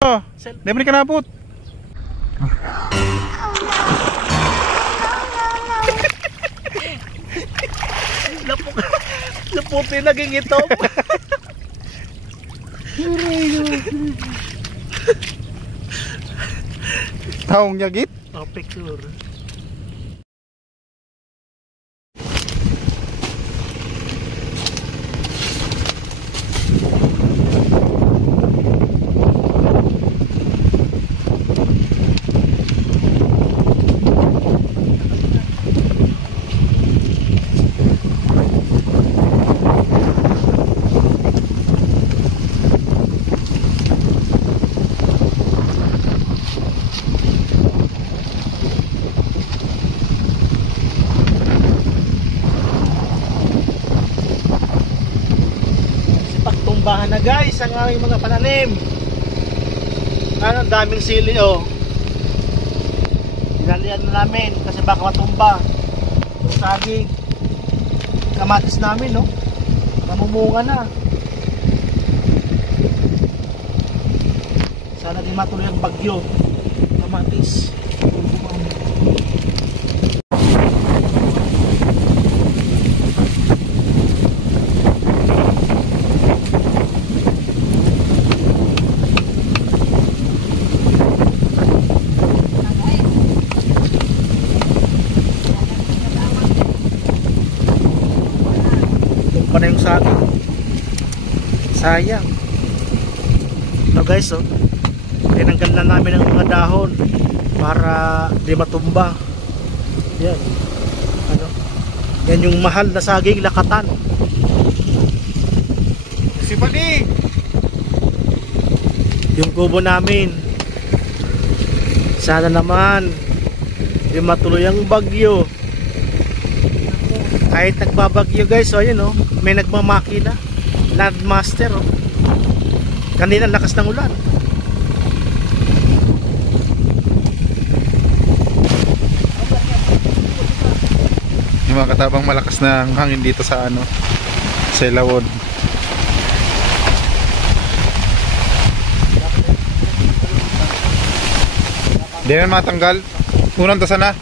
Dami ka napot. Laputin naging ito. Taong yagit. Oh, picture. Tumbahan na guys ang aming mga pananim. Ano, daming sili oh. Inalian na namin kasi baka matumba. Saging, kamatis namin no, namumunga na. Sana di matuloy ang bagyo. Kamatis na yung saging. Sayang. Ito guys oh, tinanggal na namin ang mga dahon para di matumba. Yan. Ano? Yan yung mahal na saging lakatan. Si Pali. Yung kubo namin. Sana naman di matuloy ang bagyo. Kahit nagbabagyo guys, so yun oh, may nagmamakina, Landmaster oh. Kanina lakas ng ulan. Yung mga katabang malakas na hangin dito sa ano, sa Ilawod. Di na matanggal. Unang ta sana.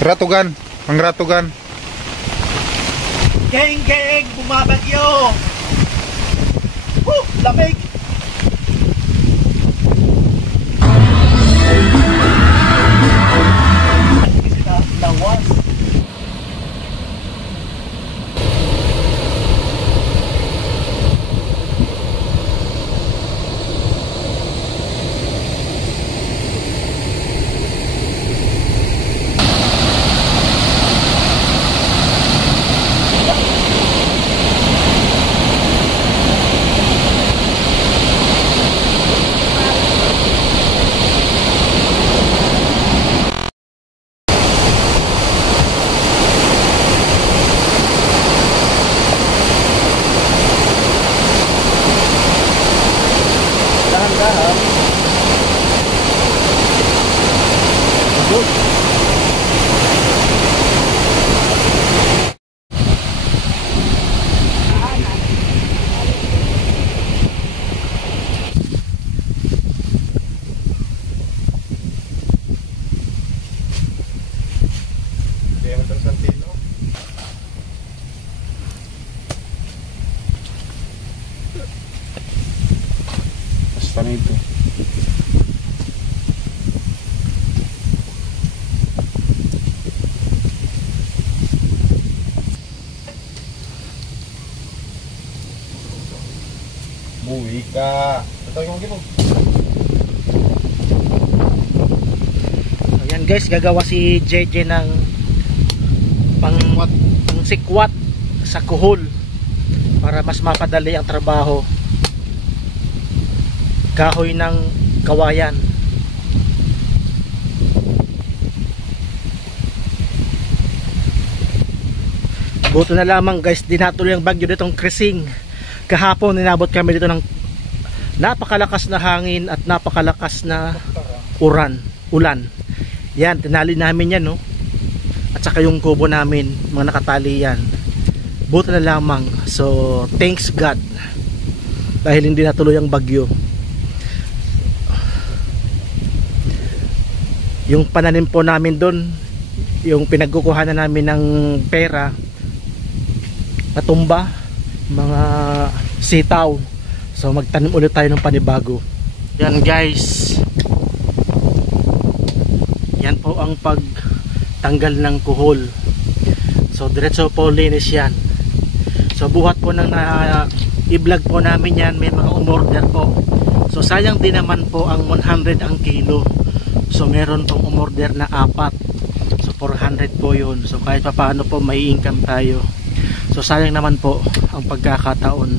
Ratugan, pangratugan. Geng, bumabagyo. Lamig. Lawas. Basta nito. Buwi ka. Ito yung gipon. Ayan guys, gagawa si JJ ng pang sikwat sa kuhol para mas mapadali ang trabaho. Kahoy ng kawayan. Buto na lamang guys, dinatuloy ang bagyo ditong Krising. Kahapon ninabot kami dito ng napakalakas na hangin at napakalakas na ulan. Yan, tinali namin yan no. At saka yung kubo namin, mga nakatali yan. Buto na lamang. So, thanks God. Dahil hindi natuloy ang bagyo. Yung pananim po namin doon, yung pinagkukuhanan namin ng pera, natumba, mga sitaw. So magtanim ulit tayo ng panibago. Yan guys, yan po ang pagtanggal ng kuhol. So diretso po linis yan. So buhat po ng i-vlog po namin yan, may mga umorder po. So sayang din naman po ang 100 ang kilo. So meron pong umorder na 4. So 400 po yun. So kahit pa paano po may income tayo. So sayang naman po ang pagkakataon.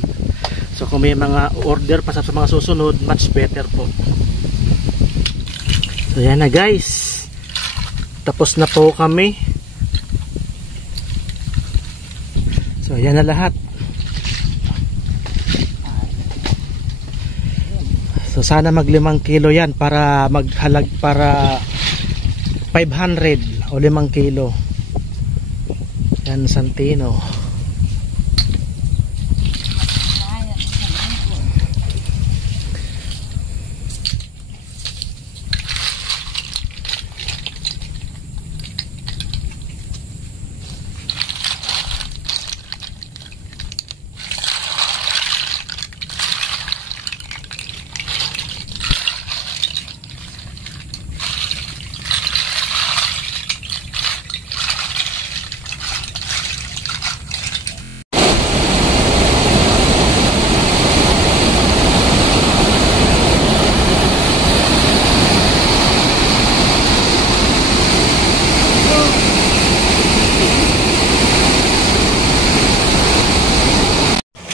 So kung may mga order pa sa mga susunod, much better po. So yan na guys, tapos na po kami. So yan na lahat. So sana mag 5 kilo yan para maghalag, para 500 o 5 kilo. Yan Santino.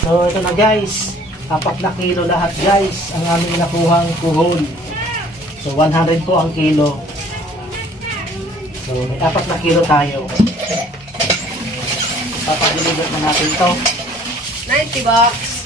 So ito na guys, 4 na kilo lahat guys ang aming nakuhang kuhol. So 100 po ang kilo. So may 4 na kilo tayo. Papag-deliver na natin to. 90 bucks.